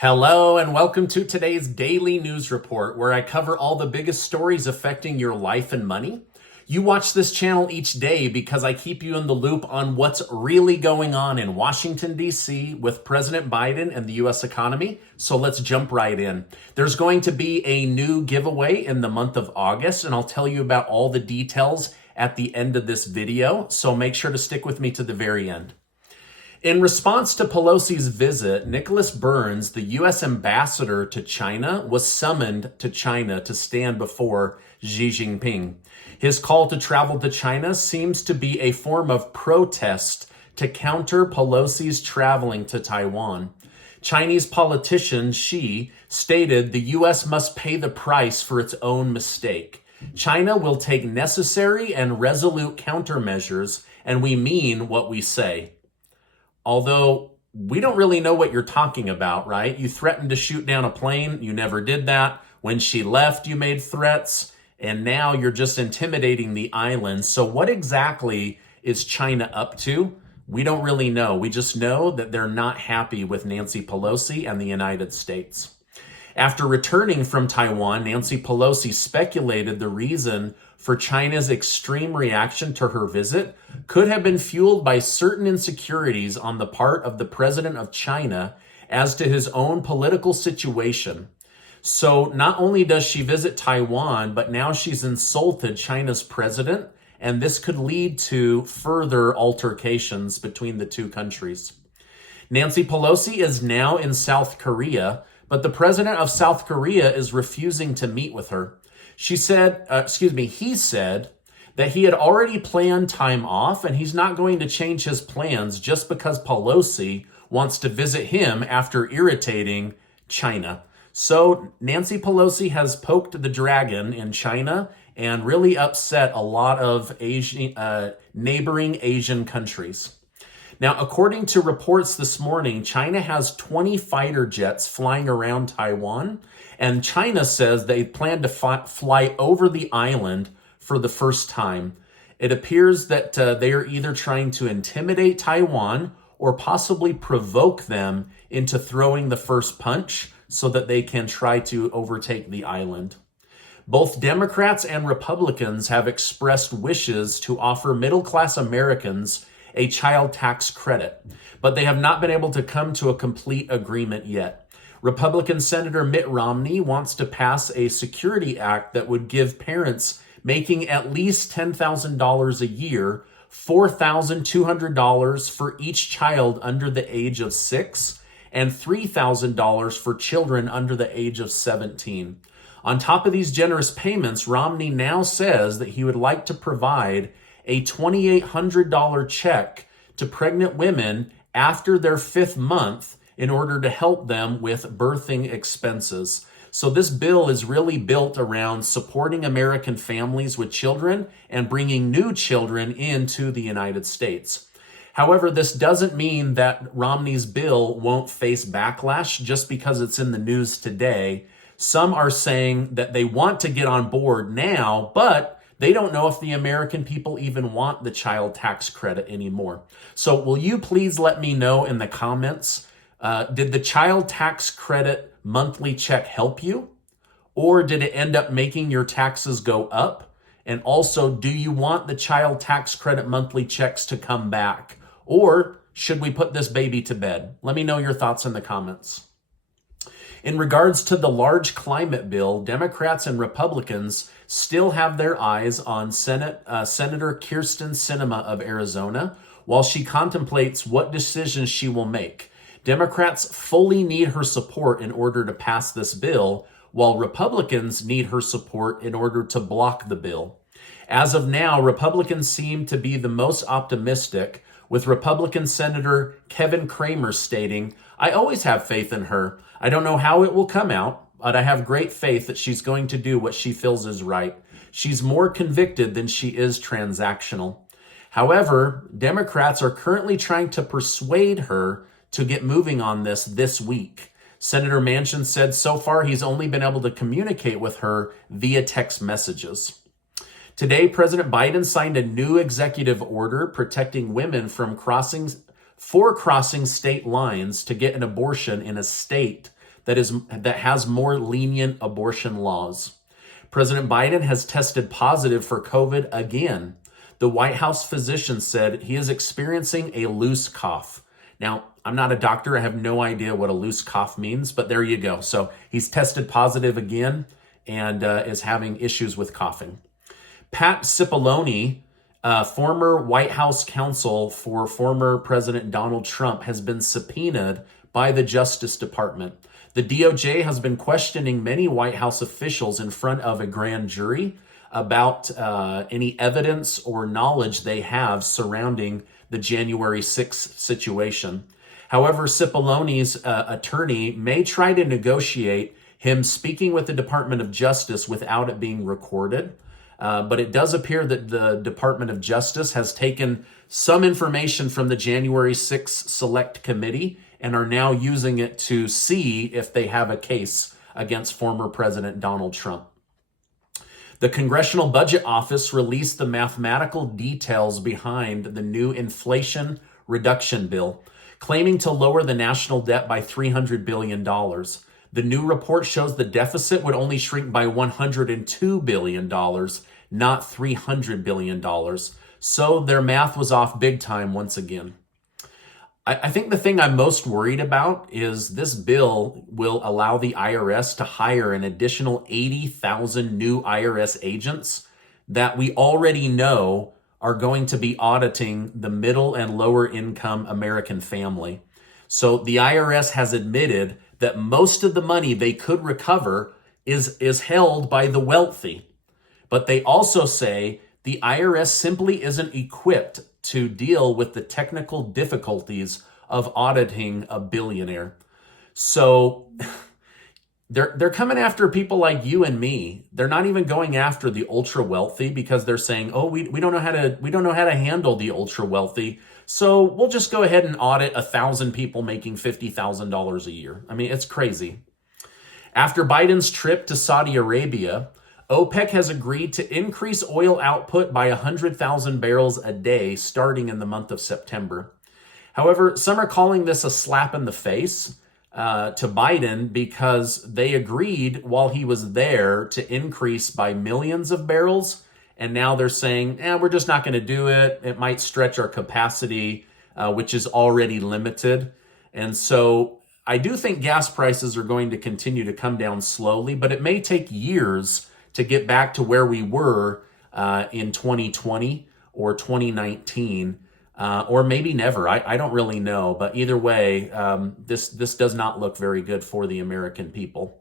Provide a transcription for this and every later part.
Hello and welcome to today's daily news report where I cover all the biggest stories affecting your life and money. You watch this channel each day because I keep you in the loop on what's really going on in Washington, D.C. with President Biden and the U.S. economy. So let's jump right in. There's going to be a new giveaway in the month of August, and I'll tell you about all the details at the end of this video. So make sure to stick with me to the very end. In response to Pelosi's visit, Nicholas Burns, the U.S. ambassador to China, was summoned to China to stand before Xi Jinping. His call to travel to China seems to be a form of protest to counter Pelosi's traveling to Taiwan. Chinese politician Xi stated the U.S. must pay the price for its own mistake. China will take necessary and resolute countermeasures, and we mean what we say. Although we don't really know what you're talking about, right? You threatened to shoot down a plane. You never did that. When she left, you made threats. And now you're just intimidating the island. So what exactly is China up to? We don't really know. We just know that they're not happy with Nancy Pelosi and the United States. After returning from Taiwan, Nancy Pelosi speculated the reason for China's extreme reaction to her visit could have been fueled by certain insecurities on the part of the president of China as to his own political situation. So not only does she visit Taiwan, but now she's insulted China's president, and this could lead to further altercations between the two countries. Nancy Pelosi is now in South Korea, but the president of South Korea is refusing to meet with her. He said that he had already planned time off and he's not going to change his plans just because Pelosi wants to visit him after irritating China. So Nancy Pelosi has poked the dragon in China and really upset a lot of neighboring Asian countries. Now, according to reports this morning, China has 20 fighter jets flying around Taiwan, and China says they plan to fly over the island for the first time. It appears that they are either trying to intimidate Taiwan or possibly provoke them into throwing the first punch so that they can try to overtake the island. Both Democrats and Republicans have expressed wishes to offer middle-class Americans a child tax credit, but they have not been able to come to a complete agreement yet. Republican Senator Mitt Romney wants to pass a security act that would give parents making at least $10,000 a year $4,200 for each child under the age of 6 and $3,000 for children under the age of 17. On top of these generous payments, Romney now says that he would like to provide a $2,800 check to pregnant women after their 5th month in order to help them with birthing expenses. So this bill is really built around supporting American families with children and bringing new children into the United States. However, this doesn't mean that Romney's bill won't face backlash just because it's in the news today. Some are saying that they want to get on board now, but they don't know if the American people even want the child tax credit anymore. So will you please let me know in the comments, did the child tax credit monthly check help you? Or did it end up making your taxes go up? And also, do you want the child tax credit monthly checks to come back? Or should we put this baby to bed? Let me know your thoughts in the comments. In regards to the large climate bill, Democrats and Republicans still have their eyes on Senator Kyrsten Sinema of Arizona while she contemplates what decisions she will make. Democrats fully need her support in order to pass this bill, while Republicans need her support in order to block the bill. As of now, Republicans seem to be the most optimistic, with Republican Senator Kevin Cramer stating, "I always have faith in her. I don't know how it will come out, but I have great faith that she's going to do what she feels is right. She's more convicted than she is transactional." However, Democrats are currently trying to persuade her to get moving on this week. Senator Manchin said so far he's only been able to communicate with her via text messages. Today, President Biden signed a new executive order protecting women from crossing state lines to get an abortion in a state that has more lenient abortion laws. President Biden has tested positive for COVID again. The White House physician said he is experiencing a loose cough. Now, I'm not a doctor. I have no idea what a loose cough means, but there you go. So he's tested positive again and is having issues with coughing. Pat Cipollone, former White House counsel for former President Donald Trump, has been subpoenaed by the Justice Department. The DOJ has been questioning many White House officials in front of a grand jury about any evidence or knowledge they have surrounding the January 6th situation. However, Cipollone's attorney may try to negotiate him speaking with the Department of Justice without it being recorded. But it does appear that the Department of Justice has taken some information from the January 6th Select Committee and are now using it to see if they have a case against former President Donald Trump. The Congressional Budget Office released the mathematical details behind the new Inflation Reduction Bill, claiming to lower the national debt by $300 billion. The new report shows the deficit would only shrink by $102 billion, not $300 billion. So their math was off big time once again. I think the thing I'm most worried about is this bill will allow the IRS to hire an additional 80,000 new IRS agents that we already know are going to be auditing the middle and lower income American family. So the IRS has admitted that most of the money they could recover is held by the wealthy. But they also say the IRS simply isn't equipped to deal with the technical difficulties of auditing a billionaire. So they're coming after people like you and me. They're not even going after the ultra wealthy because they're saying, "Oh, we don't know how to handle the ultra wealthy. So we'll just go ahead and audit 1,000 people making $50,000 a year." I mean, it's crazy. After Biden's trip to Saudi Arabia, OPEC has agreed to increase oil output by 100,000 barrels a day starting in the month of September. However, some are calling this a slap in the face to Biden because they agreed while he was there to increase by millions of barrels. And now they're saying, we're just not going to do it. It might stretch our capacity, which is already limited. And so I do think gas prices are going to continue to come down slowly, but it may take years to get back to where we were in 2020 or 2019, or maybe never. I don't really know. But either way, this does not look very good for the American people.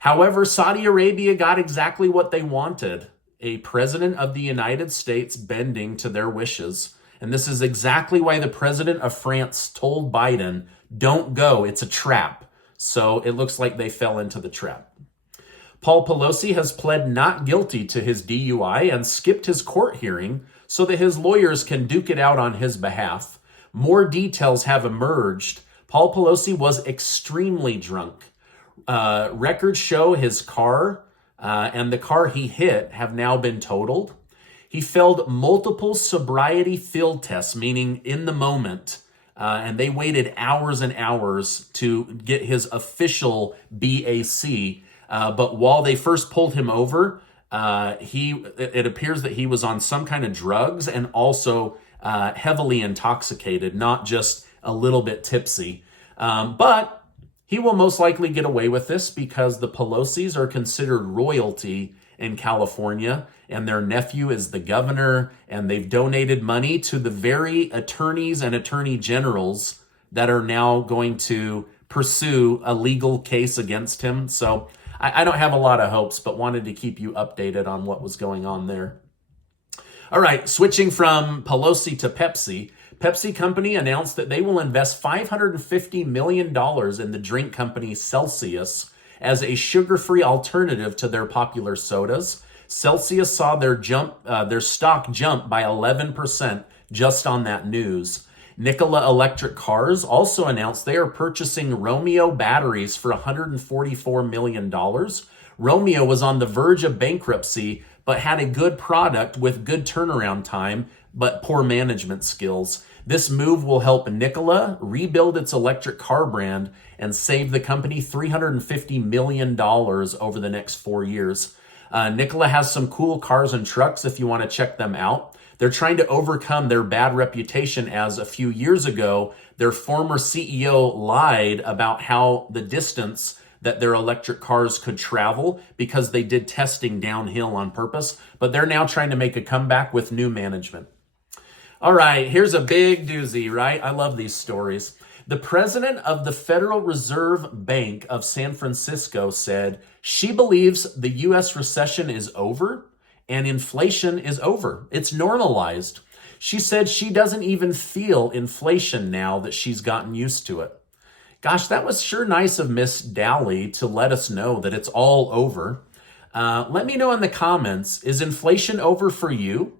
However, Saudi Arabia got exactly what they wanted: a president of the United States bending to their wishes. And this is exactly why the president of France told Biden, "Don't go, it's a trap." So it looks like they fell into the trap. Paul Pelosi has pled not guilty to his DUI and skipped his court hearing so that his lawyers can duke it out on his behalf. More details have emerged. Paul Pelosi was extremely drunk. Records show his car and the car he hit have now been totaled. He failed multiple sobriety field tests, meaning in the moment, and they waited hours and hours to get his official BAC. But while they first pulled him over, it appears that he was on some kind of drugs and also heavily intoxicated, not just a little bit tipsy. But he will most likely get away with this because the Pelosis are considered royalty in California, and their nephew is the governor, and they've donated money to the very attorneys and attorney generals that are now going to pursue a legal case against him. So I don't have a lot of hopes, but wanted to keep you updated on what was going on there. All right, switching from Pelosi to Pepsi. Pepsi Company announced that they will invest $550 million in the drink company Celsius as a sugar-free alternative to their popular sodas. Celsius saw their stock jump by 11% just on that news. Nikola Electric Cars also announced they are purchasing Romeo batteries for $144 million. Romeo was on the verge of bankruptcy, but had a good product with good turnaround time, but poor management skills. This move will help Nikola rebuild its electric car brand and save the company $350 million over the next 4 years. Nikola has some cool cars and trucks if you want to check them out. They're trying to overcome their bad reputation as a few years ago, their former CEO lied about how the distance that their electric cars could travel because they did testing downhill on purpose, but they're now trying to make a comeback with new management. All right, here's a big doozy, right? I love these stories. The president of the Federal Reserve Bank of San Francisco said she believes the U.S. recession is over and inflation is over. It's normalized. She said she doesn't even feel inflation now that she's gotten used to it. Gosh, that was sure nice of Miss Dowley to let us know that it's all over. Let me know in the comments, is inflation over for you?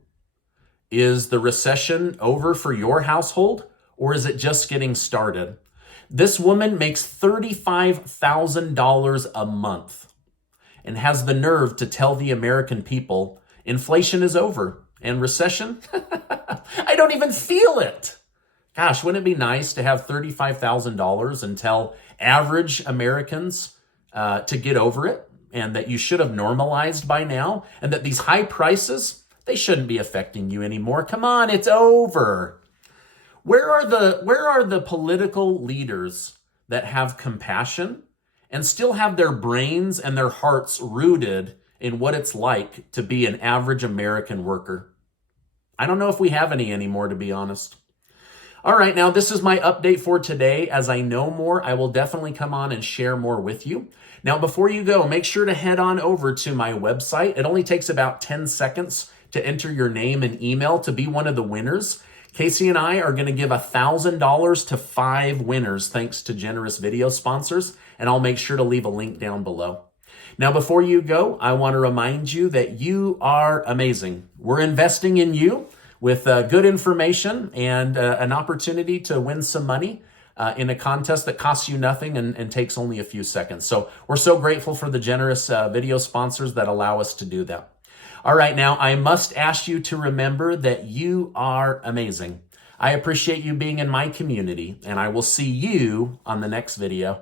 Is the recession over for your household? Or is it just getting started? This woman makes $35,000 a month and has the nerve to tell the American people inflation is over and recession? I don't even feel it. Gosh, wouldn't it be nice to have $35,000 and tell average Americans to get over it and that you should have normalized by now and that these high prices, they shouldn't be affecting you anymore. Come on, it's over. Where are the political leaders that have compassion and still have their brains and their hearts rooted in what it's like to be an average American worker? I don't know if we have any anymore, to be honest. All right, now this is my update for today. As I know more, I will definitely come on and share more with you. Now, before you go, make sure to head on over to my website. It only takes about 10 seconds to enter your name and email to be one of the winners. Casey and I are going to give $1,000 to 5 winners thanks to generous video sponsors, and I'll make sure to leave a link down below. Now, before you go, I want to remind you that you are amazing. We're investing in you with good information and an opportunity to win some money in a contest that costs you nothing and takes only a few seconds. So we're so grateful for the generous video sponsors that allow us to do that. All right, now I must ask you to remember that you are amazing. I appreciate you being in my community, and I will see you on the next video.